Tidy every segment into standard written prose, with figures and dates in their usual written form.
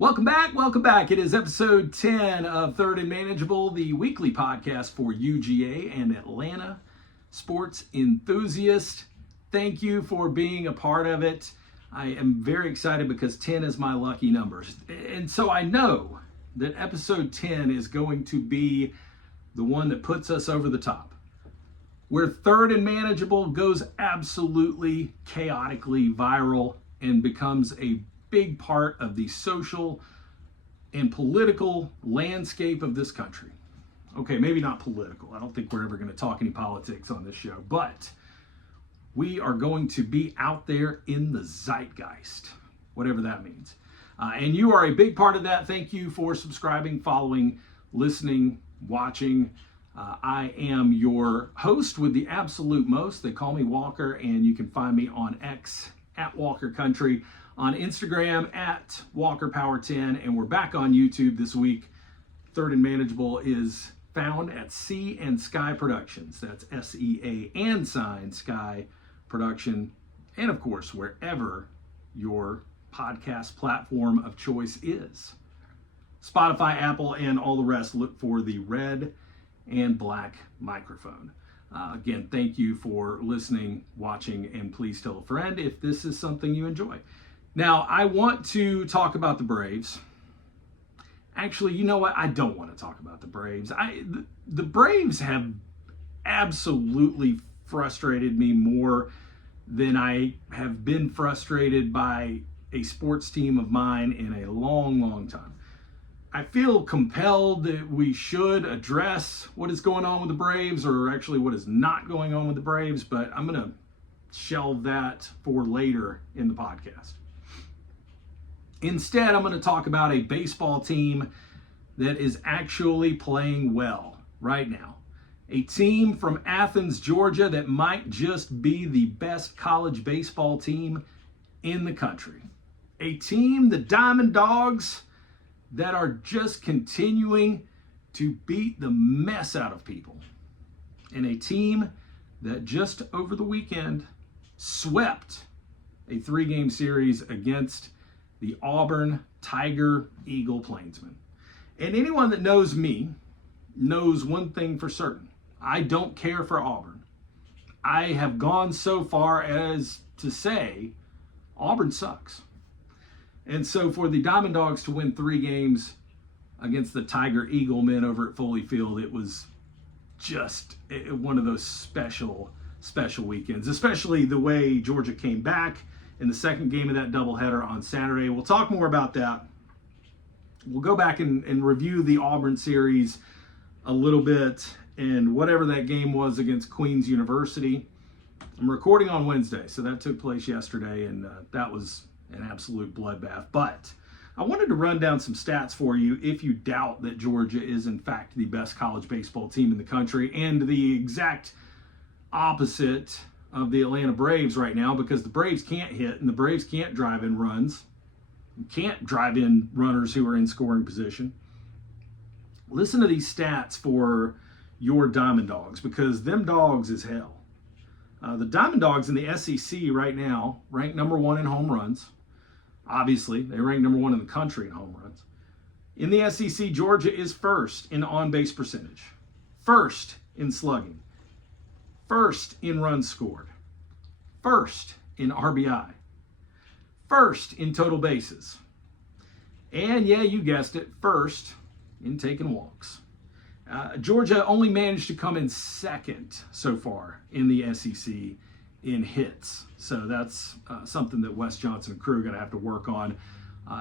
Welcome back. Welcome back. It is episode 10 of Third and Manageable, the weekly podcast for UGA and Atlanta sports enthusiasts. Thank you for being a part of it. I am very excited because 10 is my lucky number. And so I know that episode 10 is going to be the one that puts us over the top, where Third and Manageable goes absolutely chaotically viral and becomes a big part of the social and political landscape of this country. Okay, maybe not political. I don't think we're ever going to talk any politics on this show, but we are going to be out there in the zeitgeist, whatever that means. And you are a big part of that. Thank you for subscribing, following, listening, watching. I am your host with the absolute most. They call me Walker, and you can find me on X at Walker Country, on Instagram at WalkerPower10, and we're back on YouTube this week. Third and Manageable is found at Sea&Sky Productions. That's SEA and sign Sky Production, and of course wherever your podcast platform of choice is. Spotify, Apple, and all the rest. Look for the red and black microphone. Again, thank you for listening, watching, and please tell a friend if this is something you enjoy. Now, I want to talk about the Braves. Actually, you know what? I don't want to talk about the Braves. The Braves have absolutely frustrated me more than I have been frustrated by a sports team of mine in a long, long time. I feel compelled that we should address what is going on with the Braves, or actually what is not going on with the Braves, but I'm going to shelve that for later in the podcast. Instead, I'm going to talk about a baseball team that is actually playing well right now. A team from Athens, Georgia that might just be the best college baseball team in the country. A team, the Diamond Dawgs, that are just continuing to beat the mess out of people. And a team that just over the weekend swept a 3-game series against the Auburn Tiger Eagle Plainsmen. And anyone that knows me knows one thing for certain. I don't care for Auburn. I have gone so far as to say Auburn sucks. And so for the Diamond Dawgs to win 3 games against the Tiger Eagle men over at Foley Field, it was just one of those special weekends, especially the way Georgia came back in the second game of that doubleheader on Saturday. We'll talk more about that. We'll go back and review the Auburn series a little bit and whatever that game was against Queens University. I'm recording on Wednesday, so that took place yesterday, and that was an absolute bloodbath. But I wanted to run down some stats for you if you doubt that Georgia is in fact the best college baseball team in the country, and the exact opposite of the Atlanta Braves right now, because the Braves can't hit and the Braves can't drive in runs, can't drive in runners who are in scoring position. Listen to these stats for your Diamond Dawgs, because them dogs is hell. The Diamond Dawgs in the SEC right now rank number 1 in home runs. Obviously, they rank number 1 in the country in home runs. In the SEC, Georgia is first in on-base percentage, first in slugging, first in runs scored, first in RBI, first in total bases, and yeah, you guessed it, first in taking walks. Georgia only managed to come in second so far in the SEC in hits. So that's something that Wes Johnson and crew are going to have to work on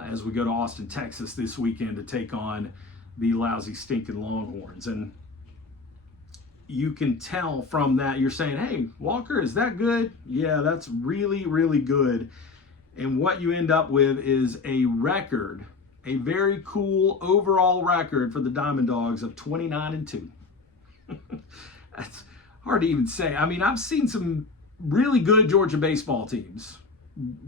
as we go to Austin, Texas this weekend to take on the lousy, stinking Longhorns. And you can tell from that, you're saying, hey, Walker, is that good? Yeah, that's really, really good. And what you end up with is a record, a very cool overall record for the Diamond Dawgs of 29-2. That's hard to even say. I mean, I've seen some really good Georgia baseball teams.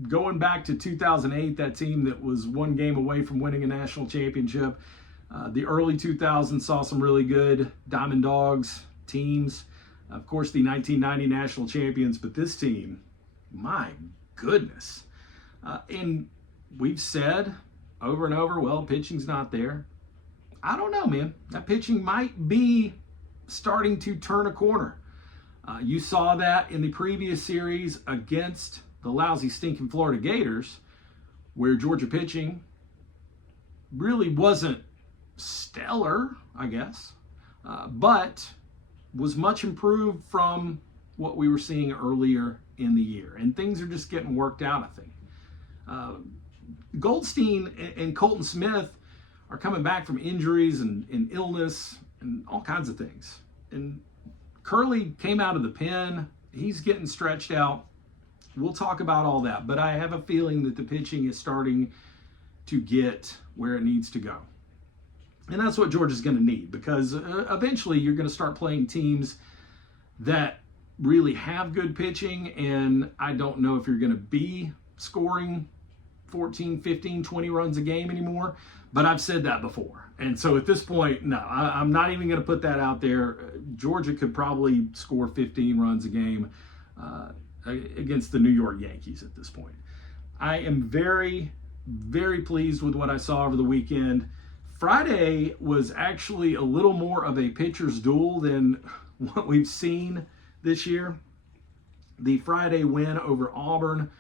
Going back to 2008, that team that was 1 game away from winning a national championship. The early 2000s saw some really good Diamond Dawgs teams. Of course, the 1990 national champions, but this team, my goodness. And we've said over and over, well, pitching's not there. I don't know, man. That pitching might be starting to turn a corner. You saw that in the previous series against the lousy, stinking Florida Gators, where Georgia pitching really wasn't stellar, I guess, but was much improved from what we were seeing earlier in the year. And things are just getting worked out, I think. Goldstein and Colton Smith are coming back from injuries and illness and all kinds of things. And Curley came out of the pen. He's getting stretched out. We'll talk about all that. But I have a feeling that the pitching is starting to get where it needs to go. And that's what Georgia's going to need, because eventually you're going to start playing teams that really have good pitching. And I don't know if you're going to be scoring 14, 15, 20 runs a game anymore. But I've said that before. And so at this point, no, I'm not even going to put that out there. Georgia could probably score 15 runs a game against the New York Yankees at this point. I am very, very pleased with what I saw over the weekend. Friday was actually a little more of a pitcher's duel than what we've seen this year. The Friday win over Auburn,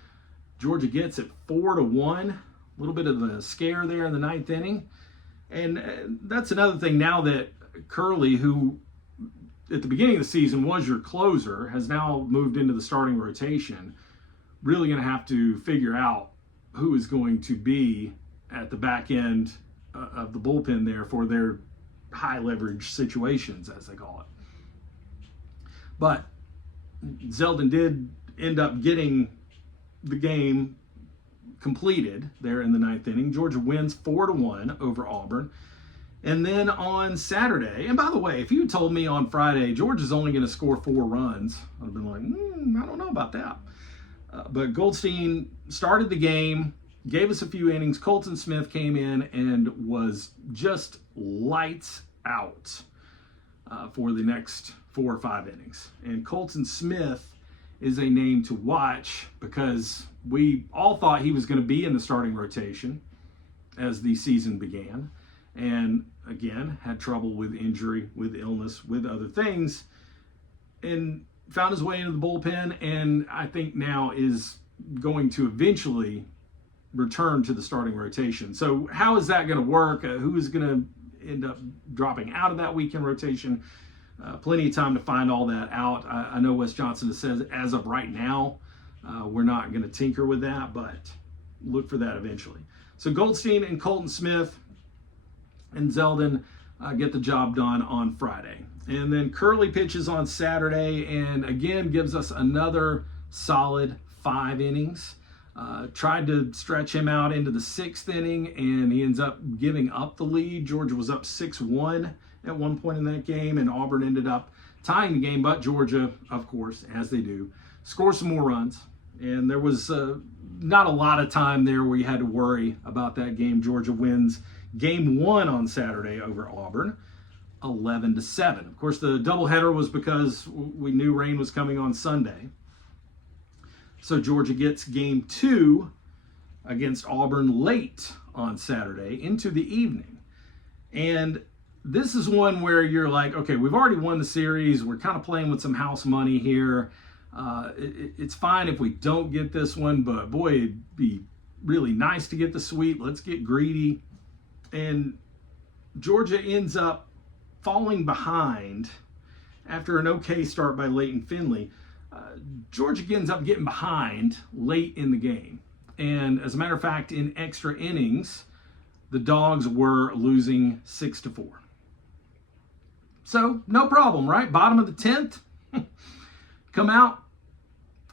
Georgia gets it 4-1. A little bit of a scare there in the ninth inning. And that's another thing now that Curley, who at the beginning of the season was your closer, has now moved into the starting rotation, really going to have to figure out who is going to be at the back end of the bullpen there for their high leverage situations, as they call it. But Zeldin did end up getting the game completed there in the ninth inning. Georgia wins 4-1 over Auburn. And then on Saturday, and by the way, if you had told me on Friday Georgia's only going to score 4 runs, I'd have been like, I don't know about that. But Goldstein started the game, gave us a few innings. Colton Smith came in and was just lights out for the next 4 or 5 innings. And Colton Smith is a name to watch because we all thought he was going to be in the starting rotation as the season began. And again, had trouble with injury, with illness, with other things, and found his way into the bullpen, and I think now is going to eventually return to the starting rotation. So how is that going to work? Who is going to end up dropping out of that weekend rotation? Plenty of time to find all that out. I know Wes Johnson has said as of right now, we're not going to tinker with that, but look for that eventually. So Goldstein and Colton Smith and Zeldin get the job done on Friday. And then Curley pitches on Saturday and again gives us another solid 5 innings. Tried to stretch him out into the 6th inning, and he ends up giving up the lead. Georgia was up 6-1 at one point in that game, and Auburn ended up tying the game, but Georgia, of course, as they do, score some more runs. And there was not a lot of time there where you had to worry about that game. Georgia wins game 1 on Saturday over Auburn, 11-7. Of course, the doubleheader was because we knew rain was coming on Sunday. So Georgia gets game 2 against Auburn late on Saturday into the evening. And this is one where you're like, okay, we've already won the series. We're kind of playing with some house money here. It's fine if we don't get this one, but boy, it'd be really nice to get the sweep. Let's get greedy. And Georgia ends up falling behind after an okay start by Leighton Finley. Georgia ends up getting behind late in the game. And as a matter of fact, in extra innings, the Dogs were losing 6-4. So no problem, right? Bottom of the 10th, come out,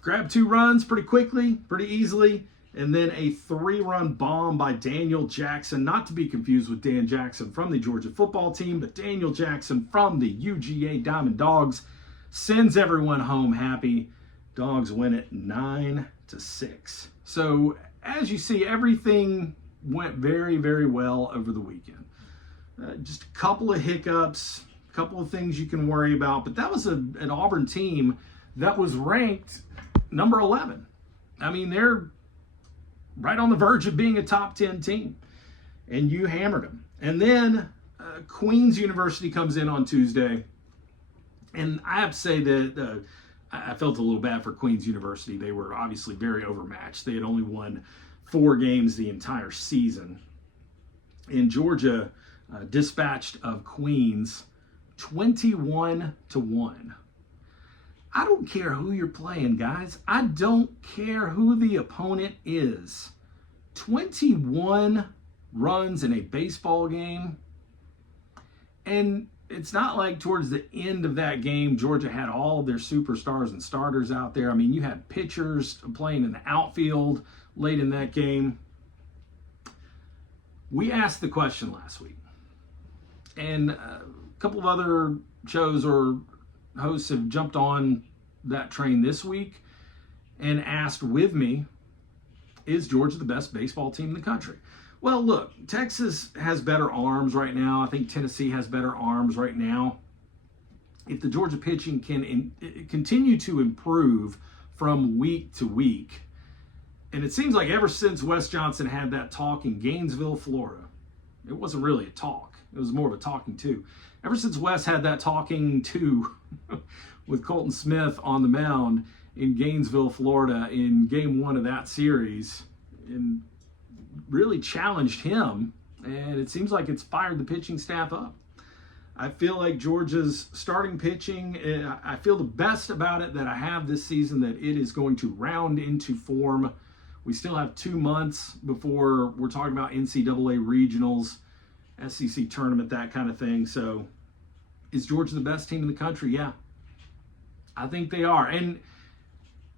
grab 2 runs pretty quickly, pretty easily, and then a 3-run bomb by Daniel Jackson, not to be confused with Dan Jackson from the Georgia football team, but Daniel Jackson from the UGA Diamond Dawgs sends everyone home happy. Dogs win it 9-6. So as you see, everything went very, very well over the weekend. Just a couple of hiccups, a couple of things you can worry about, but that was an Auburn team that was ranked number 11. I mean, they're right on the verge of being a top 10 team. and you hammered them. And then Queens University comes in on Tuesday, and I have to say that I felt a little bad for Queens University. They were obviously very overmatched. They had only won 4 games the entire season. And Georgia dispatched of Queens 21-1. I don't care who you're playing, guys. I don't care who the opponent is. 21 runs in a baseball game. And it's not like towards the end of that game, Georgia had all of their superstars and starters out there. I mean, you had pitchers playing in the outfield late in that game. We asked the question last week, and a couple of other shows or hosts have jumped on that train this week and asked with me, is Georgia the best baseball team in the country? Well, look, Texas has better arms right now. I think Tennessee has better arms right now. If the Georgia pitching can continue to improve from week to week, and it seems like ever since Wes Johnson had that talk in Gainesville, Florida, it wasn't really a talk. It was more of a talking to. Ever since Wes had that talking to with Colton Smith on the mound in Gainesville, Florida in game 1 of that series, and really challenged him, and it seems like it's fired the pitching staff up. I feel like Georgia's starting pitching, I feel the best about it that I have this season, that it is going to round into form. We still have 2 months before we're talking about NCAA regionals, SEC tournament, that kind of thing. So is Georgia the best team in the country? Yeah, I think they are. And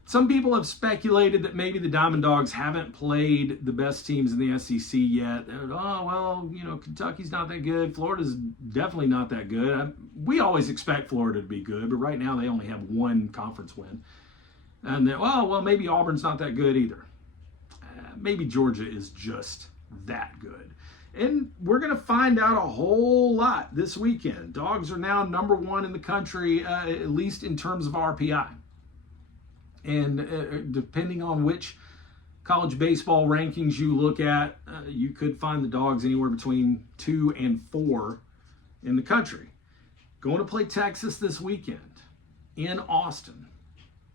some people have speculated that maybe the Diamond Dawgs haven't played the best teams in the SEC yet. Oh, well, Kentucky's not that good. Florida's definitely not that good. We always expect Florida to be good, but right now they only have 1 conference win. And then, well, maybe Auburn's not that good either. Maybe Georgia is just that good. And we're going to find out a whole lot this weekend. Dogs are now number 1 in the country, at least in terms of RPI. And depending on which college baseball rankings you look at, you could find the Dogs anywhere between 2 and 4 in the country. Going to play Texas this weekend in Austin.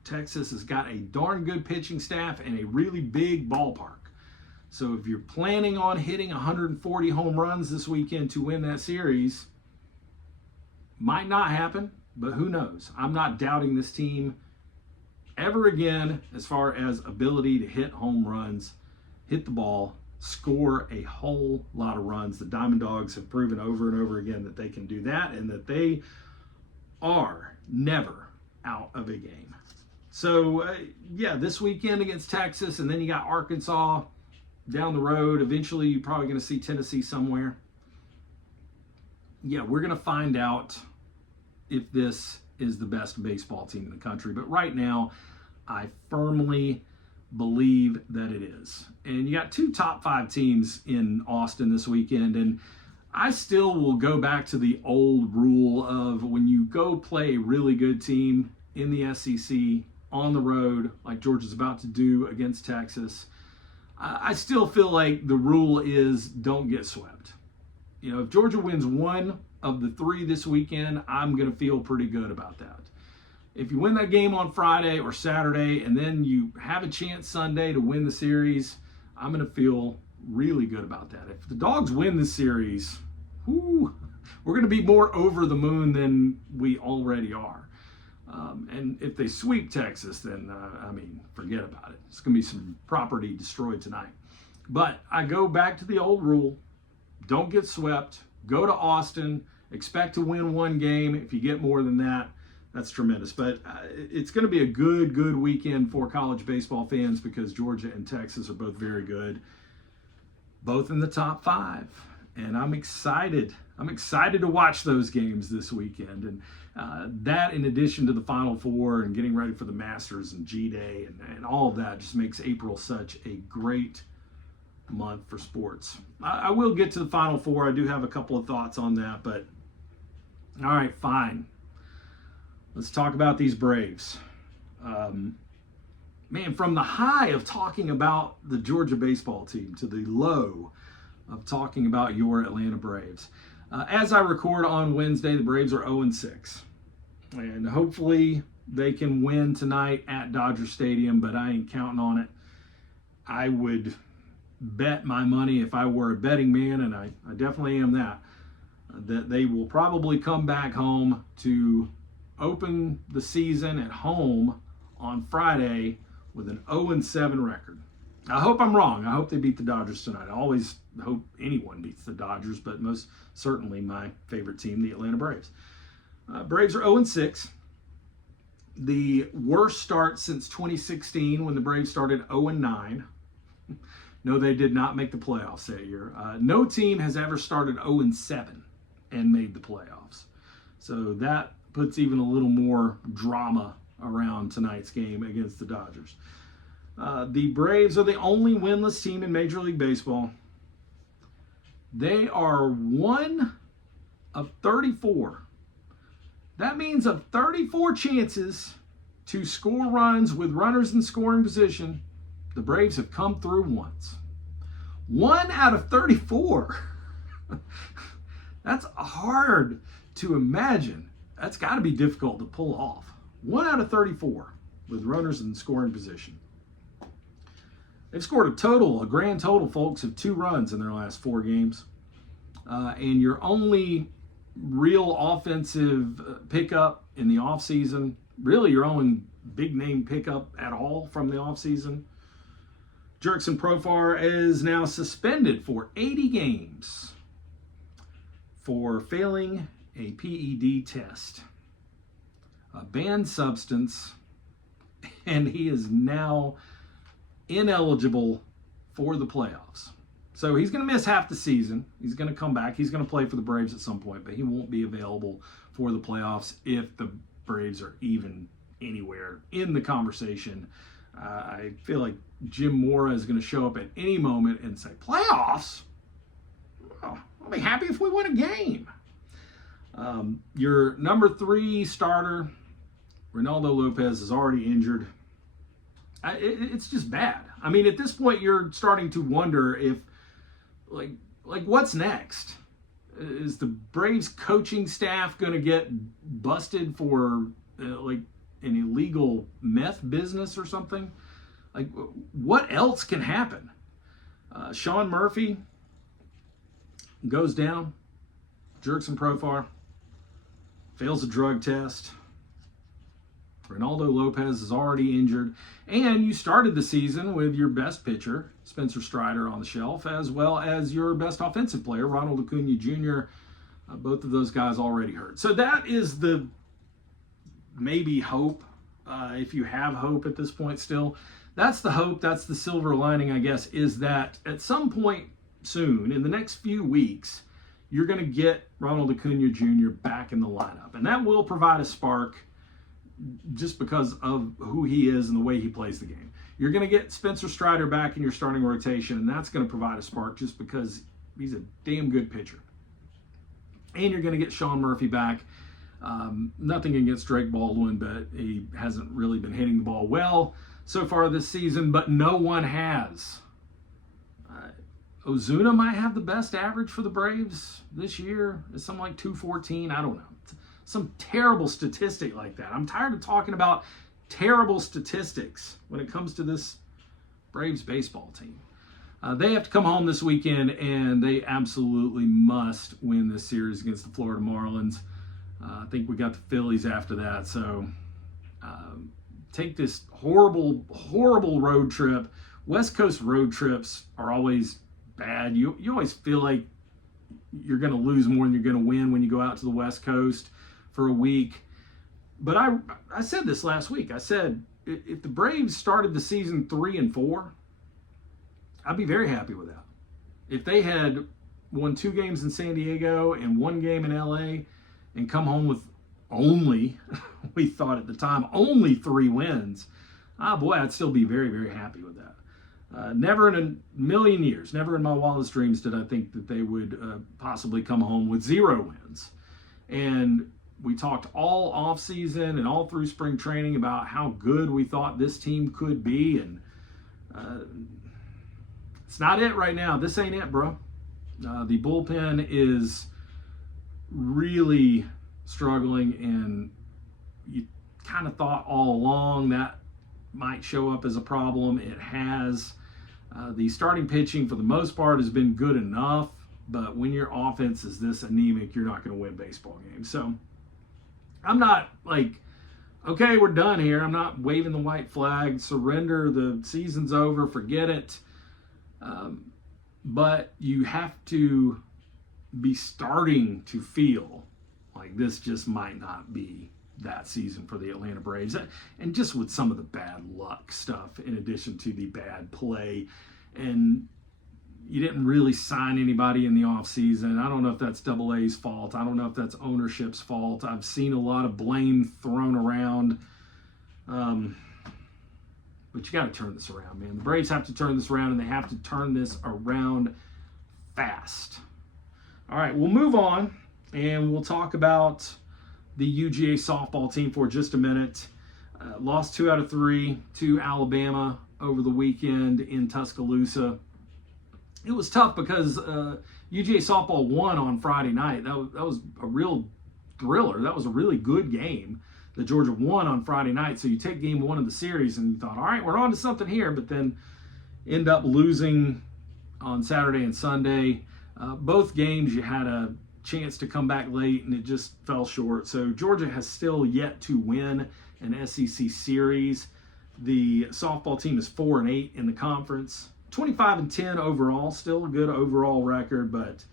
Texas has got a darn good pitching staff and a really big ballpark. So if you're planning on hitting 140 home runs this weekend to win that series, might not happen, but who knows? I'm not doubting this team ever again as far as ability to hit home runs, hit the ball, score a whole lot of runs. The Diamond Dawgs have proven over and over again that they can do that, and that they are never out of a game. So, this weekend against Texas, and then you got Arkansas down the road. Eventually, you're probably going to see Tennessee somewhere. Yeah, we're going to find out if this is the best baseball team in the country. But right now, I firmly believe that it is. And you got 2 top 5 teams in Austin this weekend. And I still will go back to the old rule of when you go play a really good team in the SEC on the road, like Georgia's about to do against Texas, I still feel like the rule is don't get swept. If Georgia wins 1 of the 3 this weekend, I'm going to feel pretty good about that. If you win that game on Friday or Saturday, and then you have a chance Sunday to win the series, I'm going to feel really good about that. If the Dogs win the series, we're going to be more over the moon than we already are. And if they sweep Texas, then, forget about it. It's going to be some property destroyed tonight. But I go back to the old rule. Don't get swept. Go to Austin. Expect to win 1 game. If you get more than that, that's tremendous. But it's going to be a good weekend for college baseball fans, because Georgia and Texas are both very good, both in the top 5. And I'm excited. I'm excited to watch those games this weekend. And that, in addition to the Final Four and getting ready for the Masters and G-Day and all of that, just makes April such a great month for sports. I will get to the Final Four. I do have a couple of thoughts on that, but all right, fine. Let's talk about these Braves. From the high of talking about the Georgia baseball team to the low of talking about your Atlanta Braves. As I record on Wednesday, the Braves are 0-6. And hopefully they can win tonight at Dodger Stadium, but I ain't counting on it. I would bet my money if I were a betting man, and I definitely am that they will probably come back home to open the season at home on Friday with an 0-7 record. I hope I'm wrong. I hope they beat the Dodgers tonight. I always hope anyone beats the Dodgers, but most certainly my favorite team, the Atlanta Braves. Braves are 0-6. The worst start since 2016 when the Braves started 0-9. No, they did not make the playoffs that year. No team has ever started 0-7 and made the playoffs. So that puts even a little more drama around tonight's game against the Dodgers. The Braves are the only winless team in Major League Baseball. They are 1 of 34. That means of 34 chances to score runs with runners in scoring position, the Braves have come through once. 1 out of 34. That's hard to imagine. That's got to be difficult to pull off. 1 out of 34 with runners in scoring position. They've scored a grand total, folks, of 2 runs in their last 4 games. And your only real offensive pickup in the offseason, really your only big name pickup at all from the offseason, Jurickson Profar is now suspended for 80 games for failing a PED test, a banned substance, and he is now ineligible for the playoffs. So he's going to miss half the season. He's going to come back. He's going to play for the Braves at some point, but he won't be available for the playoffs if the Braves are even anywhere in the conversation. I feel like Jim Mora is going to show up at any moment and say, playoffs? Oh, I'll be happy if we win a game. Your number 3 starter, Ronaldo Lopez, is already injured. It's just bad. I mean, at this point, you're starting to wonder if, like what's next? Is the Braves coaching staff going to get busted for, an illegal meth business or something? Like, what else can happen? Sean Murphy goes down. Jurickson Profar fails a drug test. Ronaldo Lopez is already injured. And you started the season with your best pitcher, Spencer Strider, on the shelf, as well as your best offensive player, Ronald Acuna Jr. Both of those guys already hurt. So that is the maybe hope, if you have hope at this point still. That's the hope. That's the silver lining, I guess, is that at some point soon, in the next few weeks, you're going to get Ronald Acuna Jr. back in the lineup. And that will provide a spark just because of who he is and the way he plays the game. You're going to get Spencer Strider back in your starting rotation, and that's going to provide a spark just because he's a damn good pitcher. And you're going to get Sean Murphy back. Nothing against Drake Baldwin, but he hasn't really been hitting the ball well so far this season, but no one has. Ozuna might have the best average for the Braves this year. It's something like 214. I don't know. Some terrible statistic like that. I'm tired of talking about terrible statistics when it comes to this Braves baseball team. They have to come home this weekend, and they absolutely must win this series against the Florida Marlins. I think we got the Phillies after that. So take this horrible, horrible road trip. West Coast road trips are always bad. You always feel like you're going to lose more than you're going to win when you go out to the West Coast for a week. But I said this last week. I said if the Braves started the season 3-4, I'd be very happy with that. If they had won 2 games in San Diego and 1 game in LA and come home with only, we thought at the time, only 3 wins, I'd still be very, very happy with that. Never in a million years, never in my wildest dreams did I think that they would possibly come home with 0 wins. And we talked all offseason and all through spring training about how good we thought this team could be. And it's not it right now. This ain't it, bro. The bullpen is really struggling, and you kind of thought all along that might show up as a problem. It has. The starting pitching, for the most part, has been good enough, but when your offense is this anemic, you're not going to win baseball games. So I'm not like, okay, we're done here. I'm not waving the white flag, surrender, the season's over, forget it. But you have to be starting to feel like this just might not be that season for the Atlanta Braves. And just with some of the bad luck stuff, in addition to the bad play, and you didn't really sign anybody in the offseason. I don't know if that's Double A's fault. I don't know if that's ownership's fault. I've seen a lot of blame thrown around. But you got to turn this around, man. The Braves have to turn this around, and they have to turn this around fast. All right, we'll move on, and we'll talk about the UGA softball team for just a minute. Lost 2 out of 3 to Alabama over the weekend in Tuscaloosa. It was tough because UGA softball won on Friday night. That was a real thriller. That was a really good game that Georgia won on Friday night. So you take game 1 of the series and you thought, all right, we're on to something here, but then end up losing on Saturday and Sunday. Both games you had a chance to come back late and it just fell short. So Georgia has still yet to win an SEC series. The softball team is 4-8 in the conference, 25-10 overall, still a good overall record, but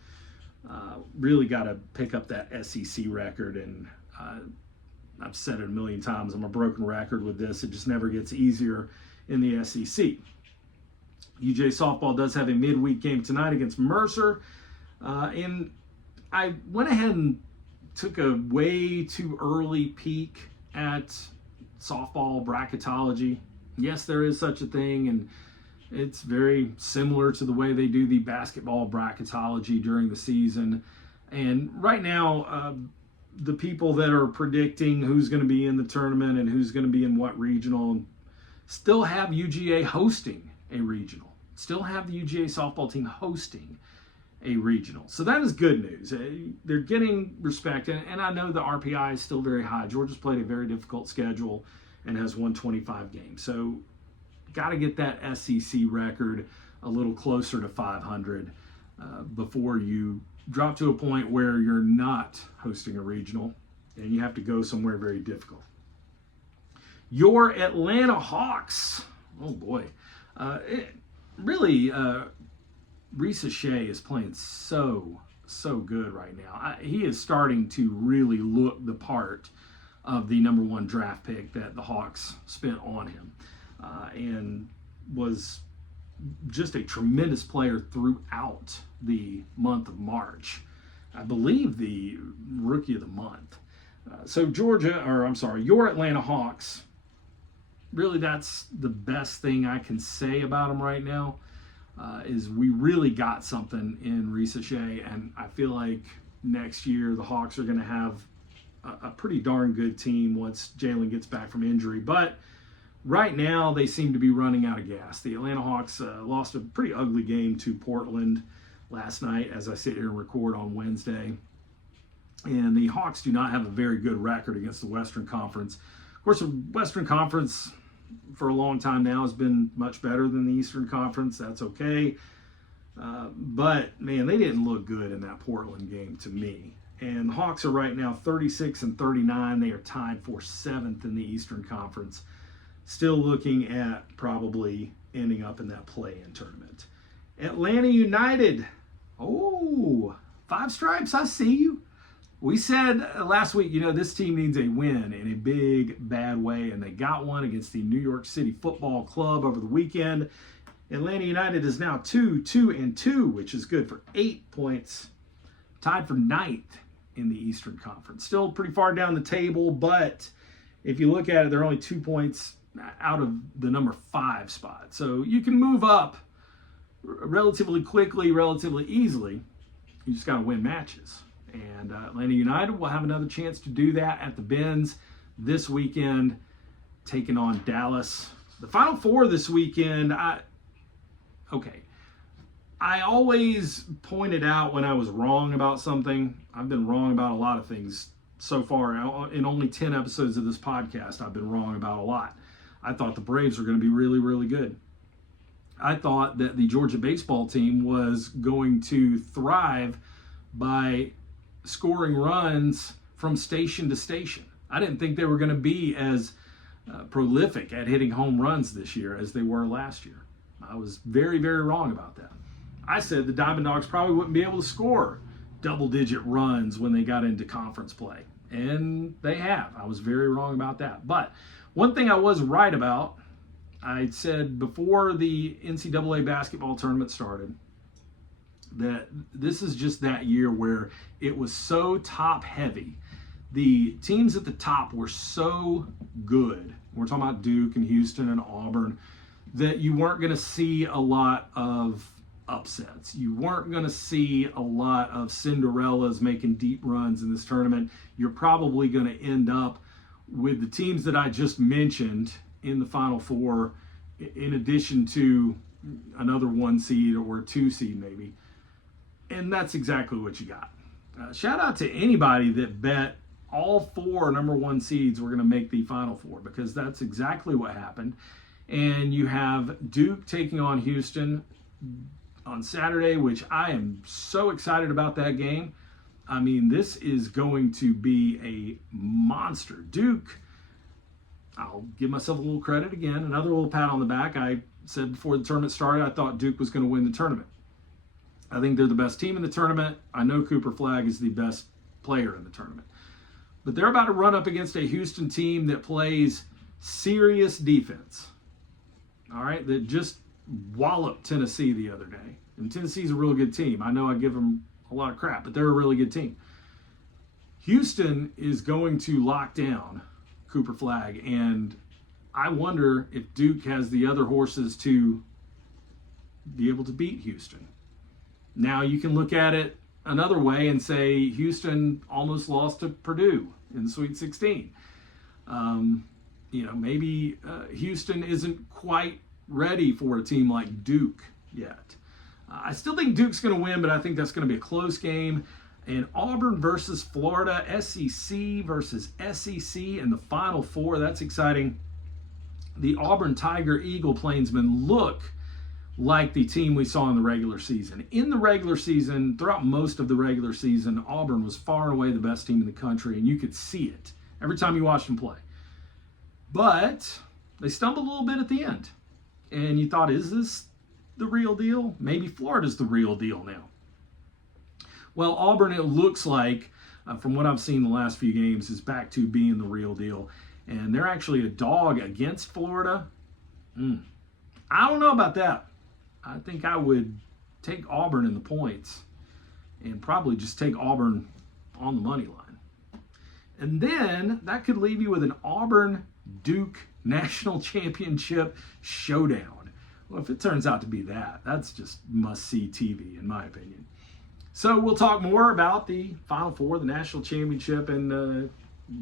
really got to pick up that SEC record. And I've said it a million times, I'm a broken record with this. It just never gets easier in the SEC. UGA softball does have a midweek game tonight against Mercer. And I went ahead and took a way too early peek at softball bracketology. Yes, there is such a thing, and it's very similar to the way they do the basketball bracketology during the season. And right now, the people that are predicting who's going to be in the tournament and who's going to be in what regional still have UGA hosting a regional. Still have the UGA softball team hosting a regional. So that is good news. They're getting respect, and I know the RPI is still very high. Georgia's played a very difficult schedule and has won 25 games. So got to get that SEC record a little closer to 500 before you drop to a point where you're not hosting a regional and you have to go somewhere very difficult. Your Atlanta Hawks, oh boy, Reese Shea is playing so good right now. He is starting to really look the part of the number 1 draft pick that the Hawks spent on him, and was just a tremendous player throughout the month of March. I believe the rookie of the month. Your Atlanta Hawks, really that's the best thing I can say about them right now, is we really got something in Reese Shea, and I feel like next year the Hawks are going to have a pretty darn good team once Jalen gets back from injury. But right now, they seem to be running out of gas. The Atlanta Hawks lost a pretty ugly game to Portland last night as I sit here and record on Wednesday. And the Hawks do not have a very good record against the Western Conference. Of course, the Western Conference for a long time now has been much better than the Eastern Conference. That's okay. But, man, they didn't look good in that Portland game to me. And the Hawks are right now 36-39. They are tied for 7th in the Eastern Conference. Still looking at probably ending up in that play-in tournament. Atlanta United. Oh, 5 stripes, I see you. We said last week, this team needs a win in a big, bad way, and they got one against the New York City Football Club over the weekend. Atlanta United is now 2-2, which is good for 8 points, tied for 9th in the Eastern Conference. Still pretty far down the table, but if you look at it, they're only 2 points out of the number 5 spot. So you can move up relatively quickly, relatively easily. You just got to win matches. And Atlanta United will have another chance to do that at the Benz this weekend, taking on Dallas. The Final Four this weekend, I I always pointed out when I was wrong about something. I've been wrong about a lot of things so far. In only 10 episodes of this podcast, I've been wrong about a lot. I thought the Braves were going to be really, really good. I thought that the Georgia baseball team was going to thrive by scoring runs from station to station. I didn't think they were going to be as prolific at hitting home runs this year as they were last year. I was very, very wrong about that. I said the Diamond Dawgs probably wouldn't be able to score double-digit runs when they got into conference play. And they have. I was very wrong about that. But one thing I was right about, I said before the NCAA basketball tournament started that this is just that year where it was so top-heavy. The teams at the top were so good. We're talking about Duke and Houston and Auburn, that you weren't going to see a lot of upsets. You weren't going to see a lot of Cinderellas making deep runs in this tournament. You're probably going to end up with the teams that I just mentioned in the Final Four, in addition to another 1 seed or 2 seed maybe. And that's exactly what you got. Shout out to anybody that bet all 4 number 1 seeds were going to make the Final Four, because that's exactly what happened. And you have Duke taking on Houston on Saturday, which I am so excited about that game. I mean, this is going to be a monster. Duke, I'll give myself a little credit again, another little pat on the back. I said before the tournament started, I thought Duke was going to win the tournament. I think they're the best team in the tournament. I know Cooper Flagg is the best player in the tournament. But they're about to run up against a Houston team that plays serious defense. All right, that just walloped Tennessee the other day. And Tennessee's a real good team. I know I give them a lot of crap, but they're a really good team. Houston is going to lock down Cooper Flagg, and I wonder if Duke has the other horses to be able to beat Houston. Now you can look at it another way and say Houston almost lost to Purdue in the Sweet 16. Maybe Houston isn't quite ready for a team like Duke yet. I still think Duke's going to win, but I think that's going to be a close game. And Auburn versus Florida, SEC versus SEC in the Final Four. That's exciting. The Auburn Tiger Eagle Plainsmen look like the team we saw in the regular season. In the regular season, throughout most of the regular season, Auburn was far and away the best team in the country, and you could see it every time you watched them play. But they stumbled a little bit at the end. And you thought, is this the real deal? Maybe Florida's the real deal now. Well, Auburn, it looks like, from what I've seen the last few games, is back to being the real deal. And they're actually a dog against Florida. I don't know about that. I think I would take Auburn in the points and probably just take Auburn on the money line. And then that could leave you with an Auburn-Duke National Championship showdown. Well, if it turns out to be that, that's just must-see TV, in my opinion. So we'll talk more about the Final Four, the National Championship, and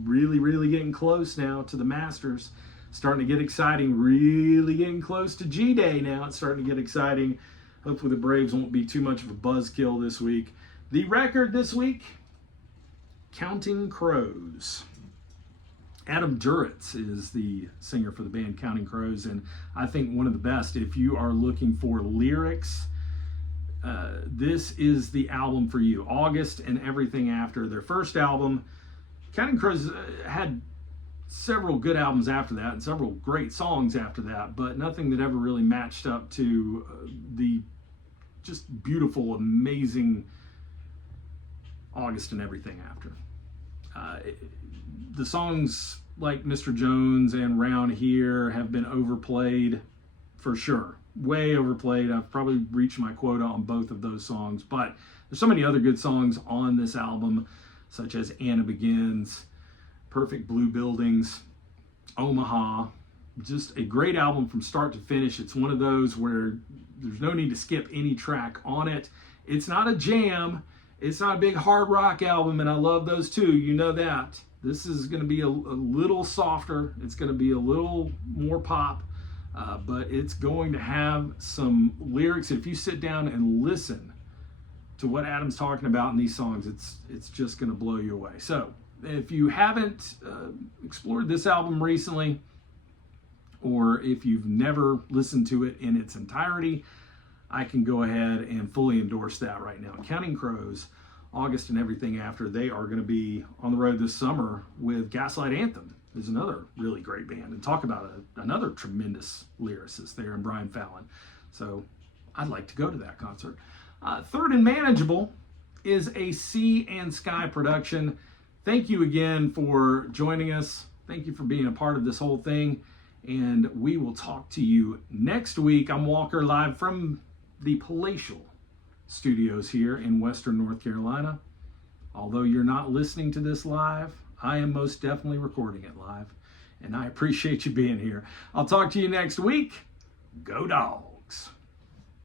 really, really getting close now to the Masters. Starting to get exciting, really getting close to G-Day now. It's starting to get exciting. Hopefully the Braves won't be too much of a buzzkill this week. The record this week, Counting Crows. Adam Duritz is the singer for the band Counting Crows, and I think one of the best. If you are looking for lyrics, this is the album for you. August and Everything After, their first album. Counting Crows had several good albums after that and several great songs after that, but nothing that ever really matched up to the just beautiful, amazing August and Everything After. The songs like Mr. Jones and Round Here have been overplayed for sure. Way overplayed. I've probably reached my quota on both of those songs, but there's so many other good songs on this album, such as Anna Begins, Perfect Blue Buildings, Omaha. Just a great album from start to finish. It's one of those where there's no need to skip any track on it. It's not a jam. It's not a big hard rock album, and I love those too. You know that. This is going to be a little softer. It's going to be a little more pop. but it's going to have some lyrics. If you sit down and listen to what Adam's talking about in these songs, it's just going to blow you away. So if you haven't explored this album recently, or if you've never listened to it in its entirety, I can go ahead and fully endorse that right now. Counting Crows, August and everything after, they are going to be on the road this summer with Gaslight Anthem. There's another really great band, and talk about another tremendous lyricist there in Brian Fallon. So I'd like to go to that concert. Third and Manageable is a Sea&Sky production. Thank you again for joining us. Thank you for being a part of this whole thing. And we will talk to you next week. I'm Walker, live from the Palatial Studios here in Western North Carolina. Although you're not listening to this live, I am most definitely recording it live. And I appreciate you being here. I'll talk to you next week. Go Dogs.